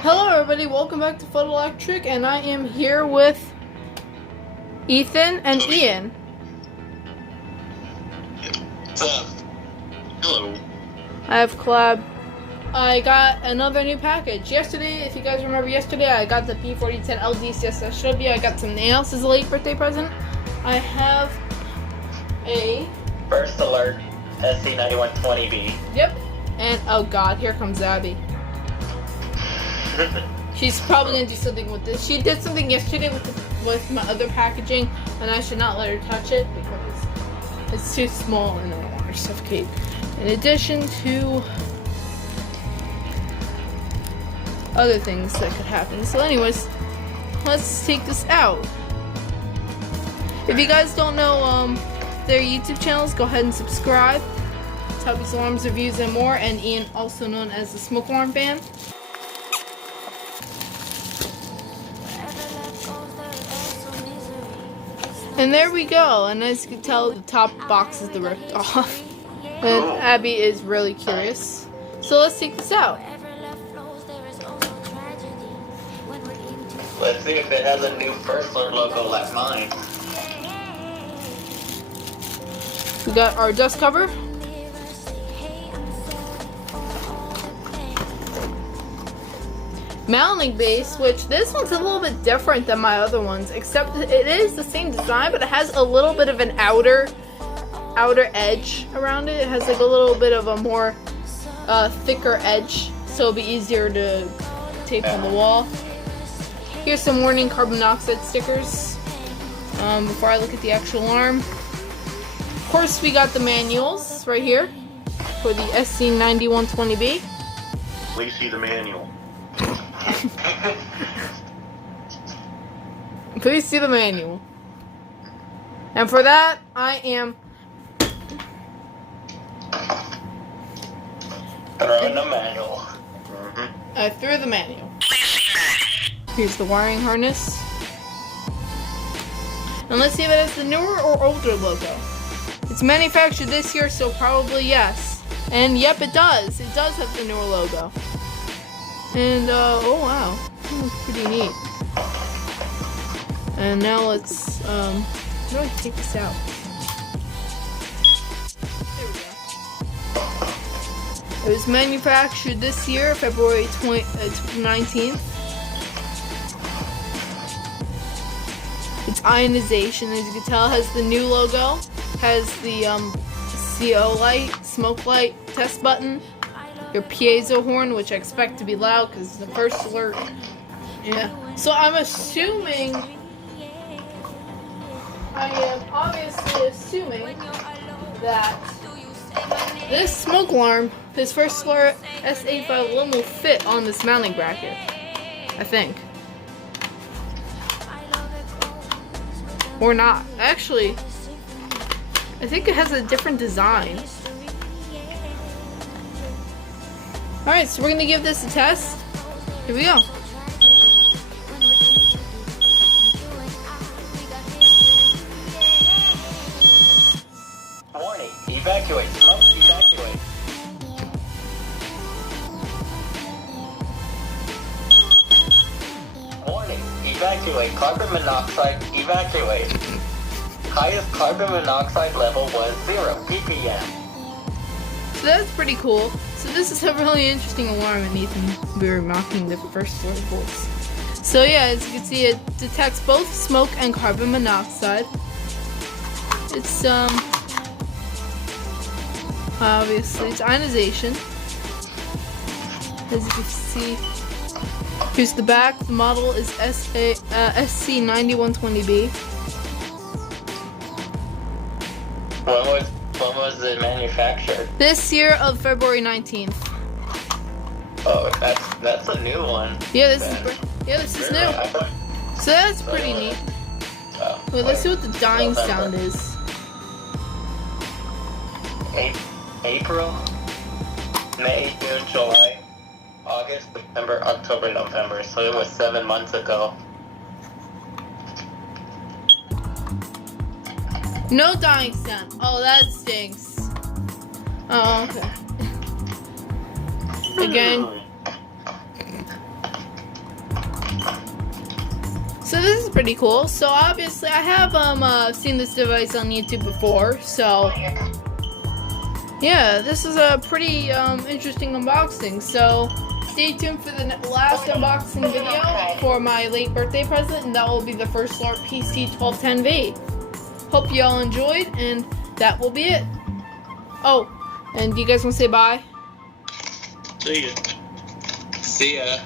Hello everybody, welcome back to Photo Electric, and I am here with Ethan and Ian. Hello. I have collab. I got another new package. Yesterday, if you guys remember yesterday, I got the P4010 LD CSS. I got some nails as a late birthday present. I have a... First alert, SC9120B. Yep. And, oh god, here comes Abby. She's probably gonna do something with this. She did something yesterday with my other packaging, and I should not let her touch it because it's too small and I don't want her to suffocate. In addition to other things that could happen. So anyways, let's take this out. If you guys don't know their YouTube channels, go ahead and subscribe. Tubby's Alarms, Reviews, and More, and Ian, also known as the Smoke Alarm Fan. And there we go, and as you can tell, the top box is ripped off. And Abby is really curious. So let's take this out. Let's see if it has a new First Alert logo like mine. We got our dust cover. Mounting base, which this one's a little bit different than my other ones, except it is the same design, but it has a little bit of an outer edge around it. It has like a little bit of a more thicker edge, so it'll be easier to tape on the wall. Here's some warning carbon monoxide stickers before I look at the actual alarm. Of course, we got the manuals right here for the SC9120B. Please see the manual. Please see the manual. And for that, I am throwing the manual. I threw the manual. Here's the wiring harness. And let's see if it has the newer or older logo. It's manufactured this year, so probably yes. And yep, it does. It does have the newer logo. And, oh wow, that looks pretty neat. And now let's, how do I take this out? There we go. It was manufactured this year, February 19th. It's ionization, as you can tell, has the new logo, has the, CO light, smoke light, test button. Your piezo horn, which I expect to be loud because it's the first alert. Yeah. So I am obviously assuming that this smoke alarm, this First Alert S8511, will fit on this mounting bracket. I think. Or not. Actually, I think it has a different design. Alright, so we're going to give this a test. Here we go. Warning, evacuate, smoke, evacuate. Warning, evacuate, carbon monoxide, evacuate. Highest carbon monoxide level was 0 ppm. So that's pretty cool. So this is a really interesting alarm, and Ethan, we were mocking the First Alert voice. So yeah, as you can see, it detects both smoke and carbon monoxide. It's obviously it's ionization. As you can see, here's the back. The model is SC9120B. When was it manufactured? This year of February 19th. Oh, that's a new one. Yeah, this is new. So that's pretty neat. Wait, let's see what the dying sound is. April, May, June, July, August, September, October, November. So it was 7 months ago. No dying sound. Oh, that stinks. Oh, okay. Again, So this is pretty cool. So obviously I have seen this device on YouTube before, so yeah, this is a pretty interesting unboxing. So stay tuned for the last unboxing video for my late birthday present, and that will be the first Loft PC1210B. Hope you all enjoyed, and that will be it. Oh, and do you guys want to say bye? See ya. See ya.